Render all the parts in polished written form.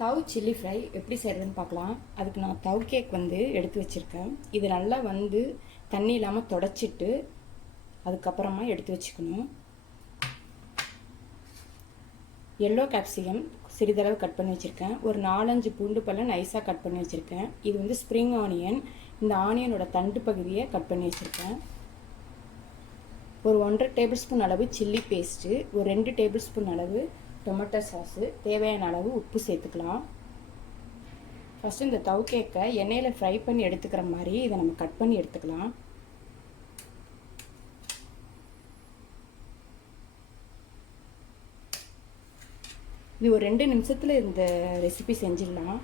தவு chilli fry எப்படி செய்கிறதுன்னு பார்க்கலாம். அதுக்கு நான் தவு கேக் எடுத்து வச்சுருக்கேன். இது நல்லா தண்ணி இல்லாமல் தொடச்சிட்டு அதுக்கப்புறமா எடுத்து வச்சுக்கணும். எல்லோ கேப்சிகம் சிறிதளவு கட் பண்ணி வச்சுருக்கேன். ஒரு 4-5 பூண்டு பல்ல நைஸாக கட் பண்ணி வச்சுருக்கேன். இது ஸ்ப்ரிங் ஆனியன். இந்த ஆனியனோட தண்டு பகுதியை கட் பண்ணி வச்சுருக்கேன். ஒரு 1.5 டேபிள் ஸ்பூன் அளவு சில்லி பேஸ்ட்டு, ஒரு 2 டேபிள் ஸ்பூன் அளவு டொமேட்டோ சாஸு, தேவையான அளவு உப்பு சேர்த்துக்கலாம். ஃபஸ்ட்டு இந்த தவு கேக்கை எண்ணெயில் ஃப்ரை பண்ணி எடுத்துக்கிற மாதிரி இதை நம்ம கட் பண்ணி எடுத்துக்கலாம். இது ஒரு 2 நிமிஷத்தில் இந்த ரெசிபி செஞ்சிடலாம்.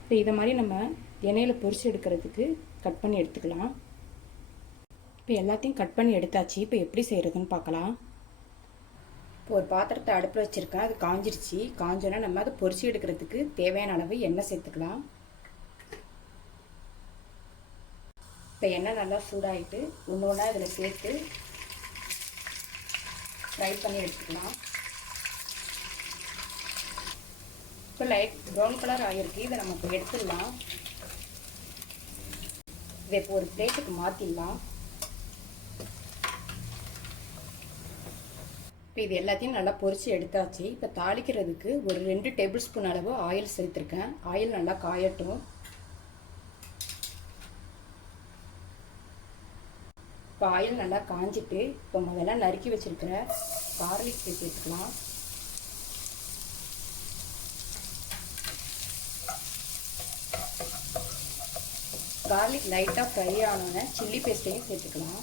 இப்போ இதை மாதிரி நம்ம எண்ணெயில் பொரிச்சு எடுக்கிறதுக்கு கட் பண்ணி எடுத்துக்கலாம். இப்போ எல்லாத்தையும் கட் பண்ணி எடுத்தாச்சு. இப்போ எப்படி செய்கிறதுன்னு பார்க்கலாம். இப்போ ஒரு பாத்திரத்தை அடுப்பில் வச்சுருக்கேன். அது காஞ்சிருச்சு. காஞ்சோன்னா நம்ம அதை பொரிச்சு எடுக்கிறதுக்கு தேவையான அளவு எண்ணெய் சேர்த்துக்கலாம். இப்போ எண்ணெய் நல்லா சூடாகிட்டு ஒன்று ஒன்றா இதில் சேர்த்து ஃப்ரை பண்ணி எடுத்துக்கலாம். இப்போ லைட் ப்ரௌன் கலர் ஆகிருக்கு. இதை நம்ம இப்போ எடுத்துடலாம். இதை இப்போ ஒரு பிளேட்டுக்கு மாற்றிடலாம். இப்போ இது எல்லாத்தையும் நல்லா பொரிச்சு எடுத்தாச்சு. இப்போ தாளிக்கிறதுக்கு ஒரு 2 டேபிள் ஸ்பூன் அளவு ஆயில் சேர்த்துருக்கேன். ஆயில் நல்லா காயட்டும். இப்போ ஆயில் நல்லா காஞ்சிட்டு இப்போ முதல்ல நறுக்கி வச்சுருக்கிற கார்லிக் சேர்த்துக்கலாம். கார்லிக் லைட்டாக ஃப்ரை ஆனோன்னு சில்லி பேஸ்ட்டையும் சேர்த்துக்கலாம்.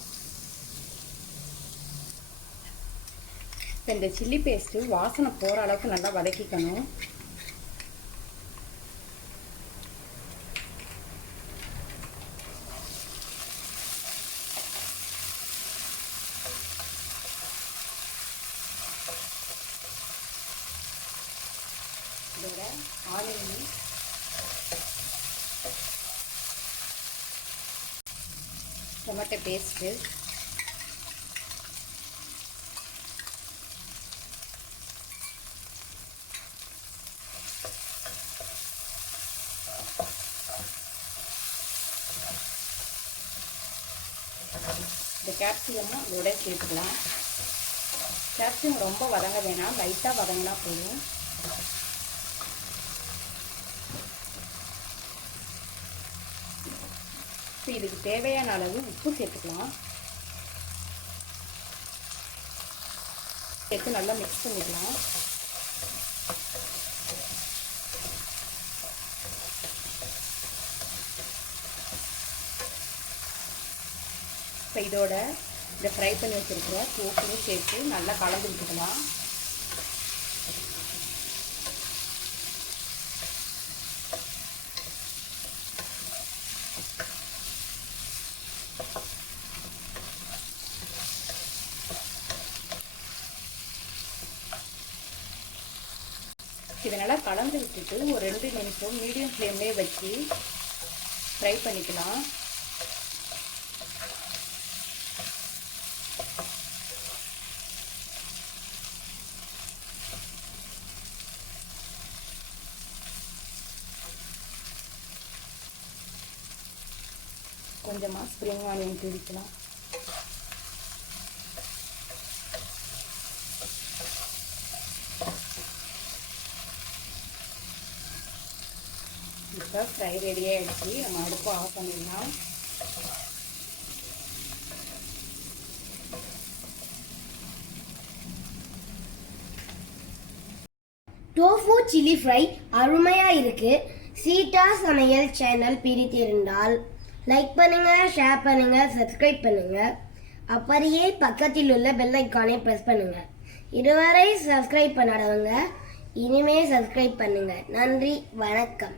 இப்போ இந்த சில்லி பேஸ்ட்டு வாசனை போகிற அளவுக்கு நல்லா வதக்கிக்கணும். இதோட ஆனியன், டொமேட்டோ பேஸ்ட்டு, இந்த கேப்சிகமும் இதோட சேர்த்துக்கலாம். கேப்சிகம் ரொம்ப வதங்க வேணாம், லைட்டாக வதங்கினா போதும். இப்போ இதுக்கு தேவையான அளவு உப்பு சேர்த்துக்கலாம். சேர்த்து நல்லா மிக்ஸ் பண்ணிக்கலாம். இப்போ இதோட இந்த ஃப்ரை பண்ணி வச்சுருக்கிற டோஃபுவும் சேர்த்து நல்லா கலந்து விட்டுக்கலாம். இதனால் கலந்து விட்டுட்டு ஒரு 2 நிமிஷம் மீடியம் ஃப்ளேம்லேயே வச்சு ஃப்ரை பண்ணிக்கலாம். கொஞ்சமாக ஸ்ப்ரிங் ஆனியன் தூவிக்கலாம். இப்போ ஃப்ரை ரெடியாக ஆகிடுச்சு. நம்ம அடுப்பு ஆஃப் பண்ணிடலாம். டோஃபு சில்லி ஃப்ரை அருமையாக இருக்கு. சீட்டா சமையல் சேனல் பிடித்திருந்தால் லைக் பண்ணுங்க, ஷேர் பண்ணுங்க, சப்ஸ்கிரைப் பண்ணுங்க. அப்படியே பக்கத்தில் உள்ள பெல் ஐக்கானை பிரஸ் பண்ணுங்க. இதுவரை சப்ஸ்கிரைப் பண்ணாதவங்க இனிமே சப்ஸ்கிரைப் பண்ணுங்க. நன்றி, வணக்கம்.